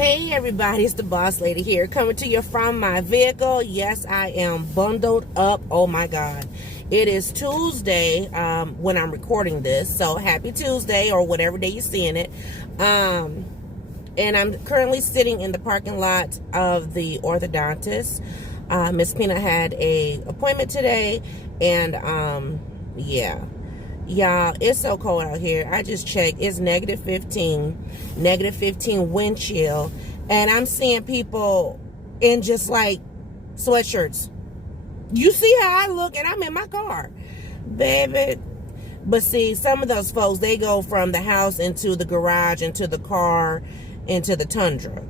Hey everybody, it's the boss lady here, coming to you from my vehicle. Yes, I am bundled up. Oh my God. It is Tuesday when I'm recording this, so happy Tuesday or whatever day you're seeing it. And I'm currently sitting in the parking lot of the orthodontist. Miss Pina had a appointment today, and yeah. Y'all, it's so cold out here. I just checked. It's negative 15 wind chill. And I'm seeing people in just like sweatshirts. You see how I look, and I'm in my car. Baby. But see, some of those folks, they go from the house into the garage, into the car, into the tundra.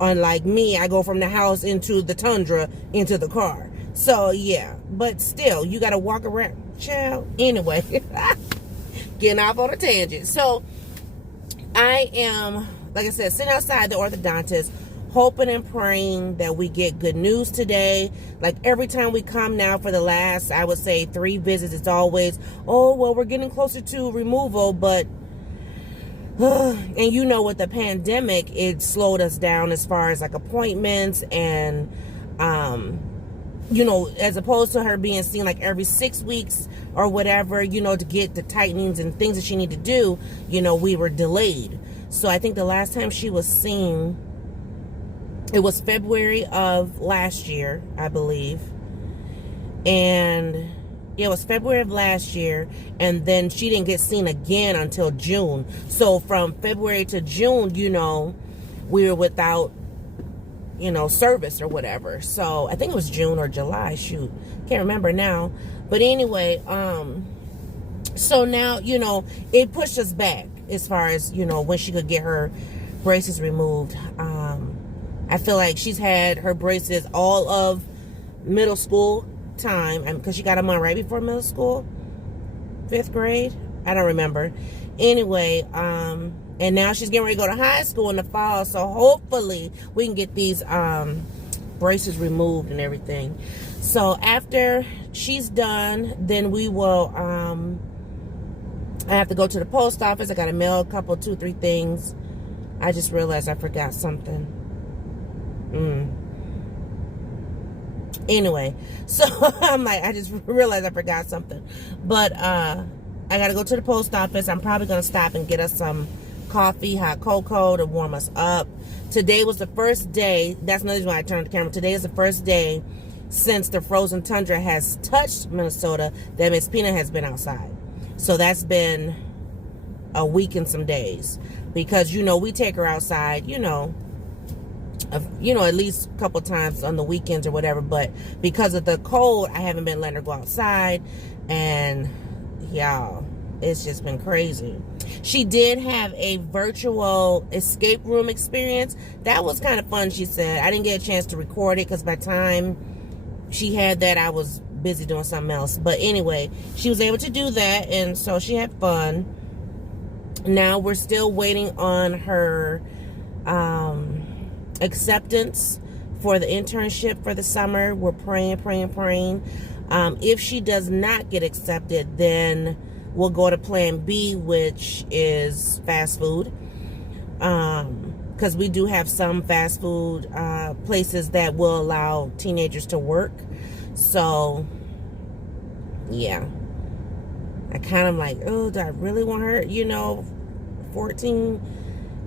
Unlike me, I go from the house into the tundra, into the car. So, yeah. But still, you got to walk around. Child. Anyway, getting off on a tangent. So, I am, like I said, sitting outside the orthodontist, hoping and praying that we get good news today. Like every time we come now for the last, I would say 3 visits, it's always, oh, well, we're getting closer to removal, but and you know, with the pandemic, it slowed us down as far as like appointments and, you know, as opposed to her being seen like every 6 weeks or whatever, you know, to get the tightenings and things that she needed to do, you know, we were delayed. So I think the last time she was seen, it was February of last year, I believe. And yeah, it was February of last year. And then she didn't get seen again until June. So from February to June, you know, we were without, you know, service or whatever. So I think it was June or July, shoot, can't remember now. But anyway, so now, you know, it pushed us back as far as, you know, when she could get her braces removed. I feel like she's had her braces all of middle school time, because she got them on right before middle school, 5th grade, I don't remember. Anyway, and now she's getting ready to go to high school in the fall, so hopefully we can get these braces removed and everything. So after she's done, then we will, I have to go to the post office. I got to mail a couple, 2, 3 things. I just realized I forgot something. Anyway, so I'm like, I just realized I forgot something. But I got to go to the post office. I'm probably going to stop and get us some coffee, hot cocoa to warm us up. Today was the first day. That's another reason why I turned the camera. Today is the first day since the frozen tundra has touched Minnesota that Miss Pina has been outside. So that's been a week and some days, because, you know, we take her outside, you know, at least a couple times on the weekends or whatever. But because of the cold, I haven't been letting her go outside. And y'all, it's just been crazy. She did have a virtual escape room experience. That was kind of fun, she said. I didn't get a chance to record it because by the time she had that, I was busy doing something else. But anyway, she was able to do that, and so she had fun. Now we're still waiting on her acceptance for the internship for the summer. We're praying. If she does not get accepted, then we'll go to plan B, which is fast food. Because we do have some fast food places that will allow teenagers to work. So, yeah. I kind of like, oh, do I really want her, you know, 14?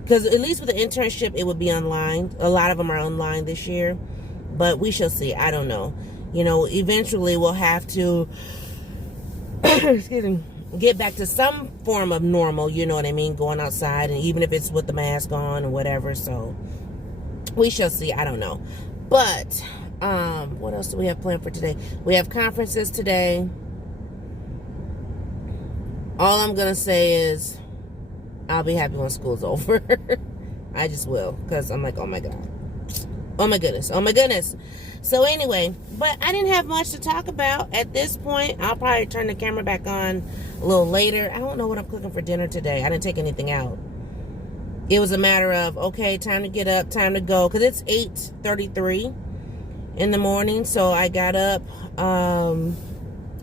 Because at least with the internship, it would be online. A lot of them are online this year. But we shall see. I don't know. You know, eventually we'll have to excuse me, get back to some form of normal, you know what I mean, going outside, and even if it's with the mask on or whatever. So we shall see. I don't know. But what else do we have planned for today? We have conferences today. All I'm gonna say is I'll be happy when school's over. I just will, because I'm like, oh my God, oh my goodness. So anyway, but I didn't have much to talk about at this point. I'll probably turn the camera back on a little later. I don't know what I'm cooking for dinner today. I didn't take anything out. It was a matter of, okay, time to get up, time to go, because it's 8:33 in the morning. So I got up,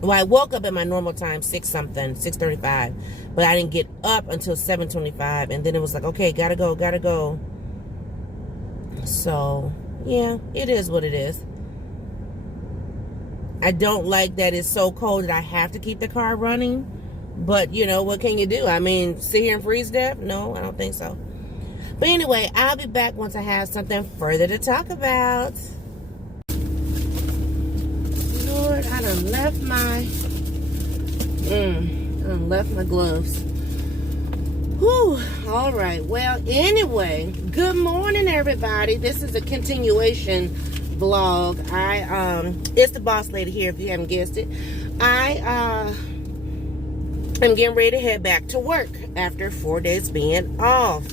well, I woke up at my normal time, 6:35, but I didn't get up until 7:25, and then it was like, okay, gotta go. So, yeah, it is what it is. I don't like that it's so cold that I have to keep the car running. But, you know, what can you do? I mean, sit here and freeze to death? No, I don't think so. But anyway, I'll be back once I have something further to talk about. Lord, I done left my gloves. Whew. All right. Well, anyway, good morning, everybody. This is a continuation vlog. It's the boss lady here, if you haven't guessed it. I'm getting ready to head back to work after 4 days being off.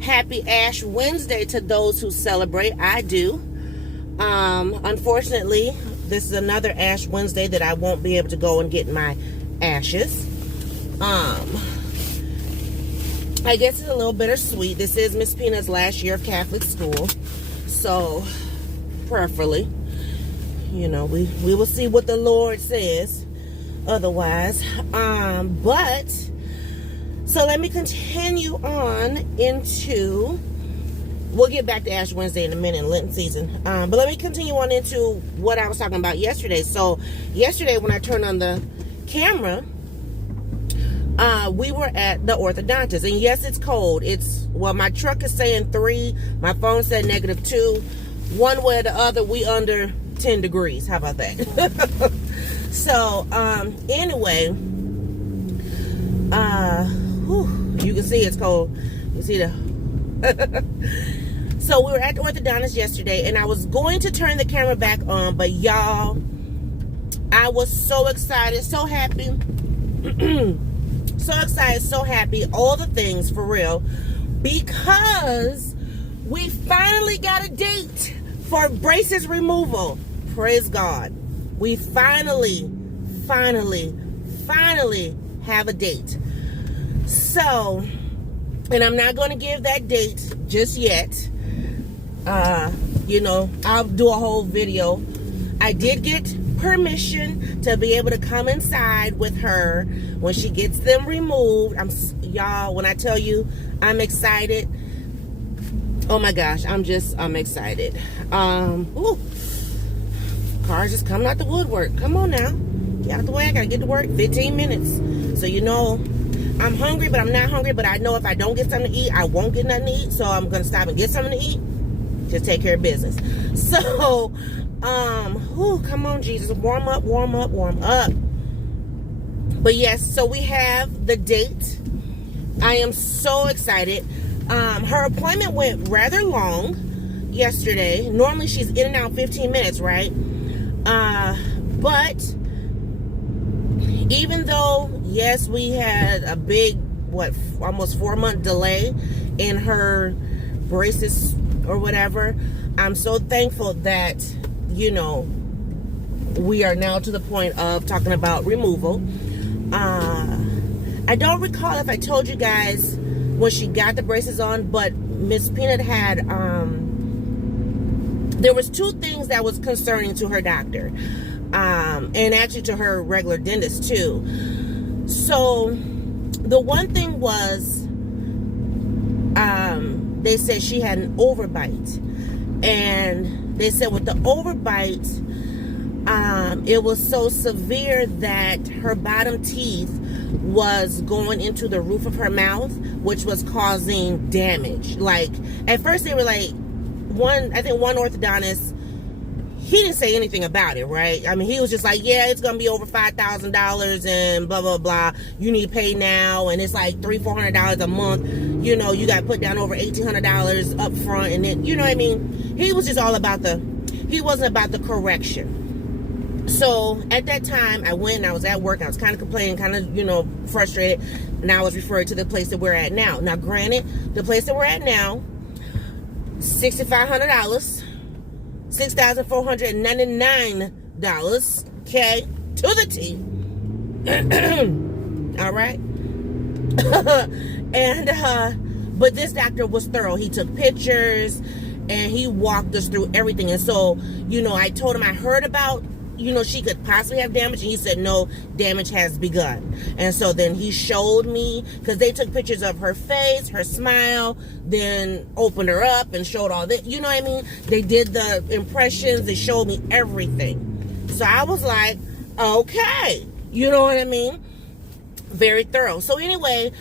Happy Ash Wednesday to those who celebrate. I do. Unfortunately, this is another Ash Wednesday that I won't be able to go and get my ashes. I guess it's a little bittersweet. This is Miss Peanut's last year of Catholic school. So, prayerfully, you know, we will see what the Lord says otherwise. But, so let me continue on into, we'll get back to Ash Wednesday in a minute, Lenten season. But let me continue on into what I was talking about yesterday. So, yesterday when I turned on the camera, we were at the orthodontist, and yes, it's cold. Well, my truck is saying 3, my phone said -2. One way or the other, we under 10 degrees. How about that? So, anyway, you can see it's cold. You see the so we were at the orthodontist yesterday, and I was going to turn the camera back on, but y'all, I was so excited, so happy. So excited, so happy, all the things, for real, because we finally got a date for braces removal. Praise God. We finally have a date. So, and I'm not going to give that date just yet. You know, I'll do a whole video. I did get permission to be able to come inside with her when she gets them removed. Y'all, when I tell you I'm excited, oh my gosh, I'm excited. Cars just coming out the woodwork. Come on now, get out the way. I gotta get to work. 15 minutes. So you know, I'm hungry, but I'm not hungry. But I know if I don't get something to eat, I won't get nothing to eat. So I'm gonna stop and get something to eat. Just take care of business. So, come on, Jesus, warm up. But yes, so we have the date. I am so excited. Her appointment went rather long yesterday. Normally she's in and out 15 minutes, right? But even though, yes, we had a big, almost 4-month delay in her braces or whatever, I'm so thankful that, you know, we are now to the point of talking about removal. I don't recall if I told you guys when she got the braces on, but Miss Peanut had, there was 2 things that was concerning to her doctor, and actually to her regular dentist too. So the one thing was, they said she had an overbite, and they said with the overbite, it was so severe that her bottom teeth was going into the roof of her mouth, which was causing damage. Like, at first they were like, I think one orthodontist, he didn't say anything about it, right? I mean, he was just like, yeah, it's gonna be over $5,000 and blah blah blah. You need to pay now, and it's like $300-400 a month. You know, you got to put down over $1,800 up front, and then, you know what I mean? He was just all about he wasn't about the correction. So at that time, I went and I was at work. I was kind of complaining, kind of, you know, frustrated, and I was referred to the place that we're at now. Now, granted, the place that we're at now, $6,500. $6,499, okay, to the T. All right. And but this doctor was thorough. He took pictures and he walked us through everything. And so, you know, I told him I heard about she could possibly have damage, and he said no, damage has begun. And so then he showed me, because they took pictures of her face, her smile, then opened her up and showed all that, you know what I mean? They did the impressions, they showed me everything. So I was like, okay, you know what I mean? Very thorough. So anyway,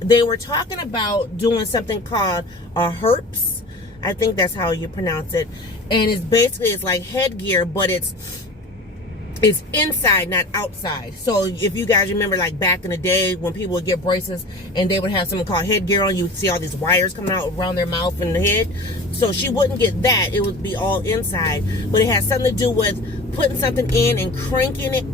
they were talking about doing something called a herps. I think that's how you pronounce it. And it's like headgear, but it's inside, not outside. So if you guys remember, like back in the day when people would get braces and they would have something called headgear on, you would see all these wires coming out around their mouth and the head. So she wouldn't get that. It would be all inside. But it has something to do with putting something in and cranking it.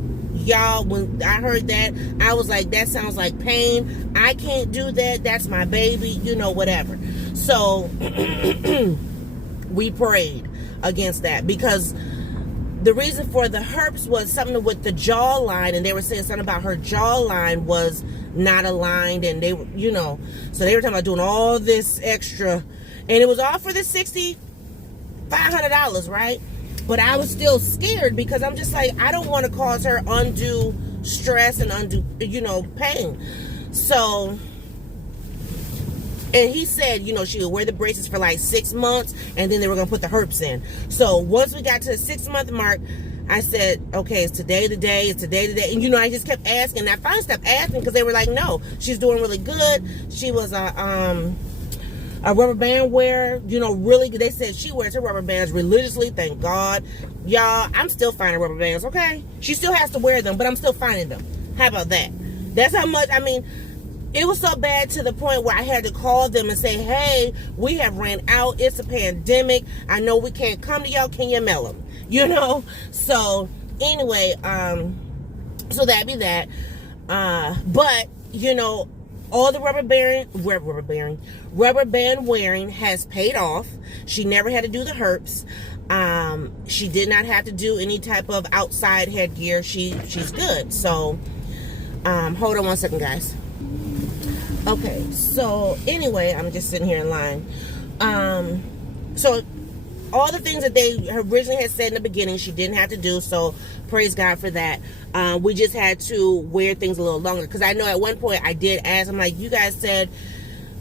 Y'all, when I heard that, I was like, that sounds like pain. I can't do that. That's my baby, whatever. So we prayed against that, because the reason for the herpes was something with the jawline, and they were saying something about her jawline was not aligned, and they were, so they were talking about doing all this extra, and it was all for the $6,500, right? But I was still scared, because I'm just like, I don't want to cause her undue stress and undue, pain. So, and he said, she would wear the braces for like 6 months, and then they were going to put the herpes in. So once we got to the 6-month mark, I said, okay, is today the day? Is today the day? And, I just kept asking. And I finally stopped asking, because they were like, no, she's doing really good. She was a rubber band wearer, really good. They said she wears her rubber bands religiously, thank God. Y'all, I'm still finding rubber bands, okay? She still has to wear them, but I'm still finding them. How about that? That's how much, it was so bad to the point where I had to call them and say, hey, we have ran out. It's a pandemic. I know we can't come to y'all. Can you mail them? So anyway, so that'd be that. But, all the rubber band wearing has paid off. She never had to do the herpes. She did not have to do any type of outside headgear. She's good. So, hold on one second, guys. Okay, so anyway, I'm just sitting here in line. So all the things that they originally had said in the beginning, she didn't have to do, so praise God for that. We just had to wear things a little longer, because I know at one point I did ask, I'm like, you guys said,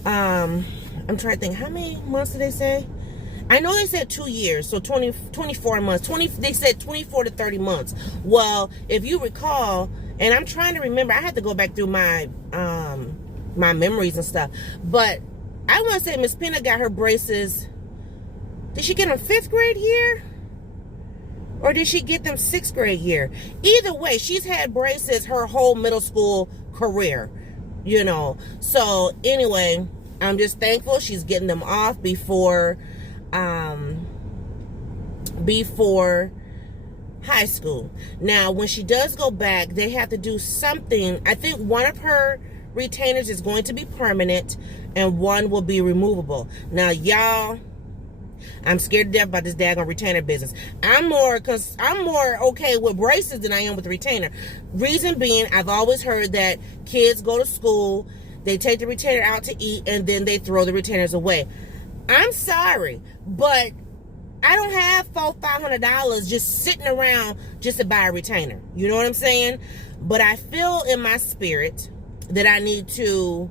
I'm trying to think, how many months did they say? I know they said 2 years, so 24 months. They said 24 to 30 months. Well, if you recall, and I'm trying to remember, I had to go back through my my memories and stuff, but I want to say Miss Pena got her braces. Did she get them 5th grade year, or did she get them 6th grade year? Either way, she's had braces her whole middle school career, So anyway, I'm just thankful she's getting them off before high school. Now, when she does go back, they have to do something. I think one of her retainers is going to be permanent, and one will be removable. Now, y'all, I'm scared to death about this daggone retainer business. I'm more okay with braces than I am with the retainer. Reason being, I've always heard that kids go to school, they take the retainer out to eat, and then they throw the retainers away. I'm sorry, but I don't have $400-500 just sitting around just to buy a retainer. You know what I'm saying? But I feel in my spirit that I need to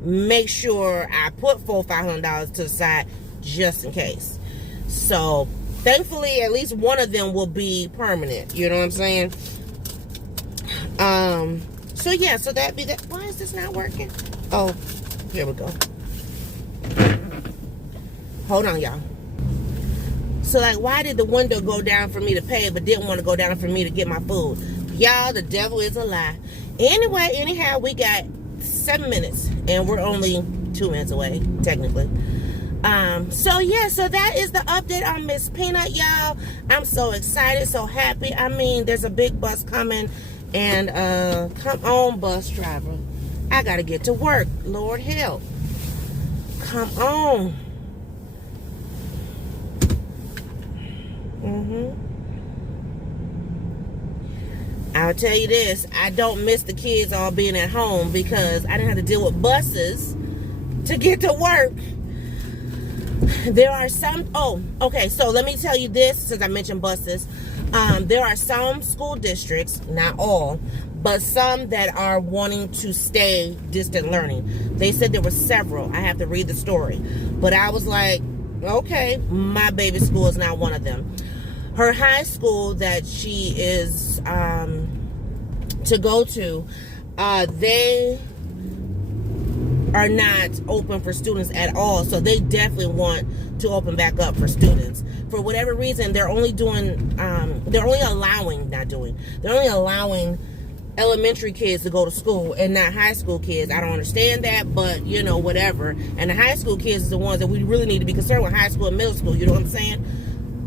make sure I put $400-500 to the side just in case. So thankfully, at least one of them will be permanent. You know what I'm saying? So yeah, so that'd be that. Why is this not working? Oh, here we go. Hold on, y'all. So, like, why did the window go down for me to pay, but didn't want to go down for me to get my food? Y'all, the devil is a lie. Anyway, anyhow, we got 7 minutes, and we're only 2 minutes away, technically. So yeah, so that is the update on Miss Peanut, y'all. I'm so excited, so happy. There's a big bus coming, and come on, bus driver. I gotta get to work. Lord help. Come on. I'll tell you this, I don't miss the kids all being at home, because I didn't have to deal with buses to get to work. There are some, okay, so let me tell you this, since I mentioned buses. There are some school districts, not all, but some that are wanting to stay distant learning. They said there were several. I have to read the story. But I was like, okay, my baby school is not one of them. Her high school that she is to go to, they are not open for students at all. So they definitely want to open back up for students. For whatever reason, they're only allowing elementary kids to go to school and not high school kids. I don't understand that, but you know, whatever. And the high school kids is the ones that we really need to be concerned with, high school and middle school, you know what I'm saying?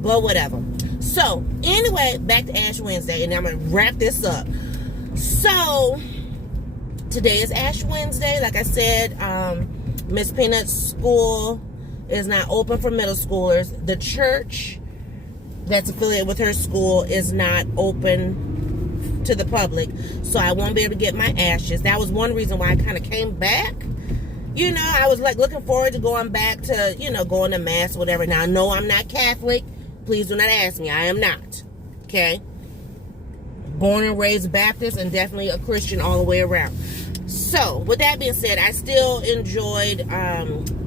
But whatever. So anyway, back to Ash Wednesday, and I'm gonna wrap this up. So today is Ash Wednesday. Like I said, Miss Peanut's school is not open for middle schoolers. The church that's affiliated with her school is not open to the public, so I won't be able to get my ashes. That was one reason why I kind of came back. You know, I was like looking forward to going back to, you know, going to mass or whatever. Now, no, I'm not Catholic. Please do not ask me. I am not. Okay? Born and raised Baptist and definitely a Christian all the way around. So, with that being said, I still enjoyed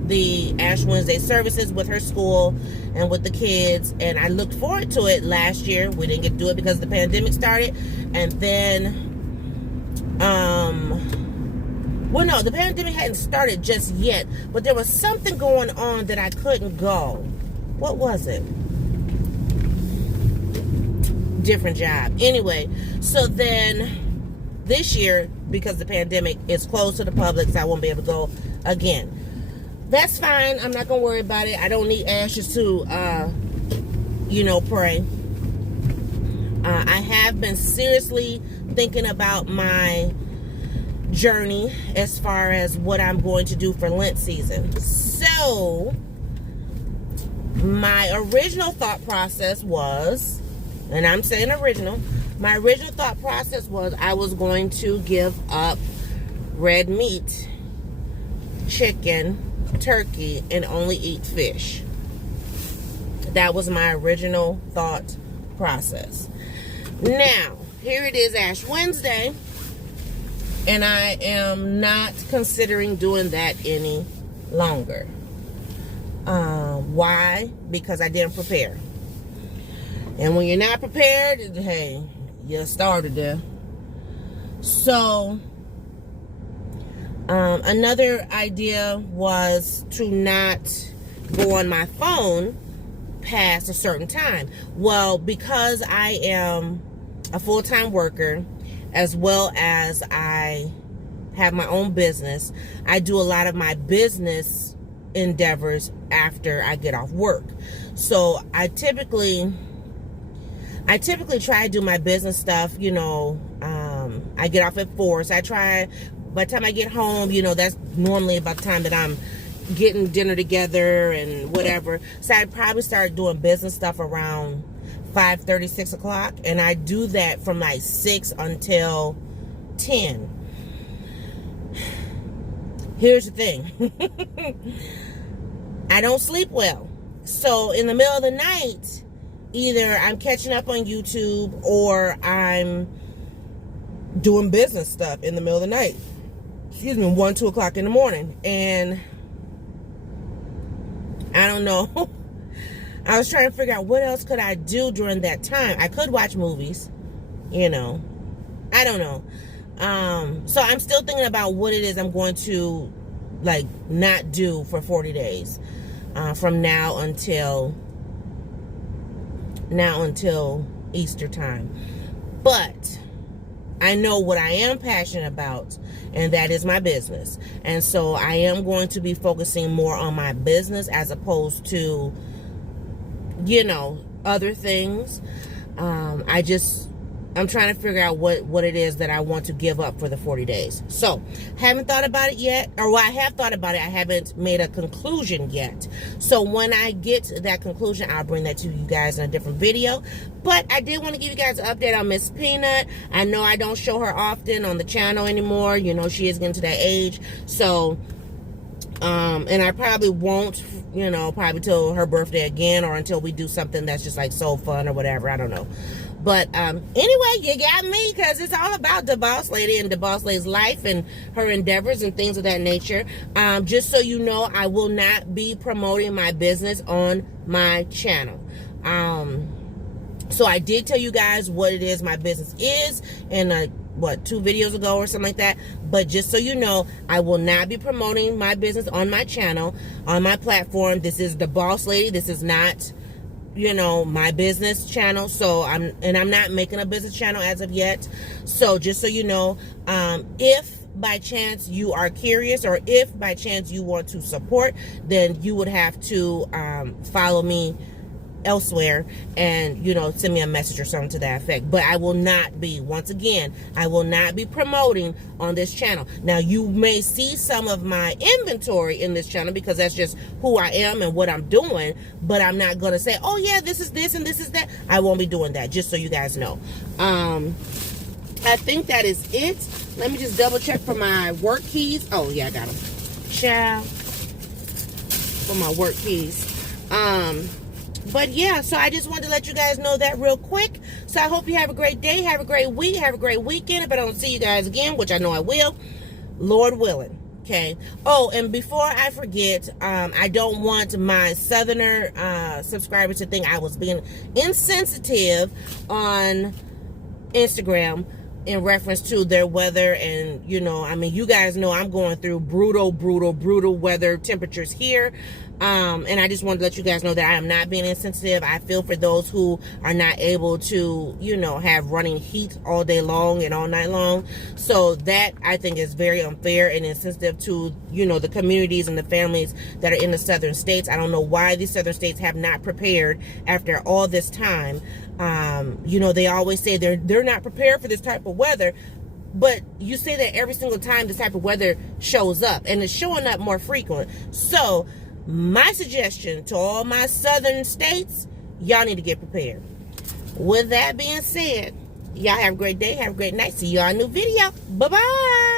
the Ash Wednesday services with her school and with the kids, and I looked forward to it last year. We didn't get to do it because the pandemic started, and then, well, no, the pandemic hadn't started just yet, but there was something going on that I couldn't go. What was it? Different job. Anyway, so then this year, because the pandemic is closed to the public, so I won't be able to go again. That's fine. I'm not going to worry about it. I don't need ashes to, you know, pray. I have been seriously thinking about my journey as far as what I'm going to do for Lent season. So, my original thought process was, and I'm saying original, my original thought process was I was going to give up red meat, chicken, turkey, and only eat fish. That was my original thought process. Now, here it is, Ash Wednesday, and I am not considering doing that any longer. Why? Because I didn't prepare. And when you're not prepared, hey, you started there. So, another idea was to not go on my phone past a certain time. Well, because I am a full-time worker, as well as I have my own business, I do a lot of my business endeavors after I get off work. So I typically try to do my business stuff, you know, I get off at 4, so I try, by the time I get home, you know, that's normally about the time that I'm getting dinner together and whatever. So I'd probably start doing business stuff around 5:30, 6 o'clock, and I do that from like 6 until 10. Here's the thing. I don't sleep well. So in the middle of the night, either I'm catching up on YouTube or I'm doing business stuff in the middle of the night. Excuse me, 1, 2 o'clock in the morning. And I don't know. I was trying to figure out what else could I do during that time. I could watch movies, you know. I don't know. So I'm still thinking about what it is I'm going to, like, not do for 40 days. From now until Easter time. But I know what I am passionate about, and that is my business. And so I am going to be focusing more on my business as opposed to, you know, other things. I'm trying to figure out what it is that I want to give up for the 40 days. So, haven't thought about it yet. Or well, I have thought about it. I haven't made a conclusion yet. So, when I get to that conclusion, I'll bring that to you guys in a different video. But I did want to give you guys an update on Miss Peanut. I know I don't show her often on the channel anymore. You know, she is getting to that age. So, and I probably won't, you know, probably till her birthday again or until we do something that's just like so fun or whatever. I don't know. But anyway, you got me, because it's all about the boss lady and the boss lady's life and her endeavors and things of that nature. Just so you know, I will not be promoting my business on my channel. So I did tell you guys what it is my business is in 2 videos ago or something like that. But just so you know, I will not be promoting my business on my channel, on my platform. This is the Boss Lady. This is not, you know, my business channel. So I'm not making a business channel as of yet. So just so you know, if by chance you are curious, or if by chance you want to support, then you would have to follow me elsewhere and, you know, send me a message or something to that effect. But I will not be, once again, I will not be promoting on this channel. Now, you may see some of my inventory in this channel, because that's just who I am and what I'm doing. But I'm not going to say, oh yeah, this is this and this is that. I won't be doing that, just so you guys know. I think that is it. Let me just double check for my work keys. Oh yeah, I got them. Ciao. For my work keys. But yeah, so I just wanted to let you guys know that real quick. So I hope you have a great day, have a great week, have a great weekend. If I don't see you guys again, which I know I will, Lord willing. Okay. Oh, and before I forget, I don't want my Southerner subscribers to think I was being insensitive on Instagram in reference to their weather. And, you know, I mean, you guys know I'm going through brutal weather temperatures here. And I just wanted to let you guys know that I am not being insensitive. I feel for those who are not able to, you know, have running heat all day long and all night long. So that, I think, is very unfair and insensitive to, you know, the communities and the families that are in the southern states. I don't know why these southern states have not prepared after all this time. You know, they always say they're not prepared for this type of weather. But you say that every single time this type of weather shows up, and it's showing up more frequent. So my suggestion to all my southern states, y'all need to get prepared. With that being said, y'all have a great day, have a great night. See y'all in a new video. Bye-bye.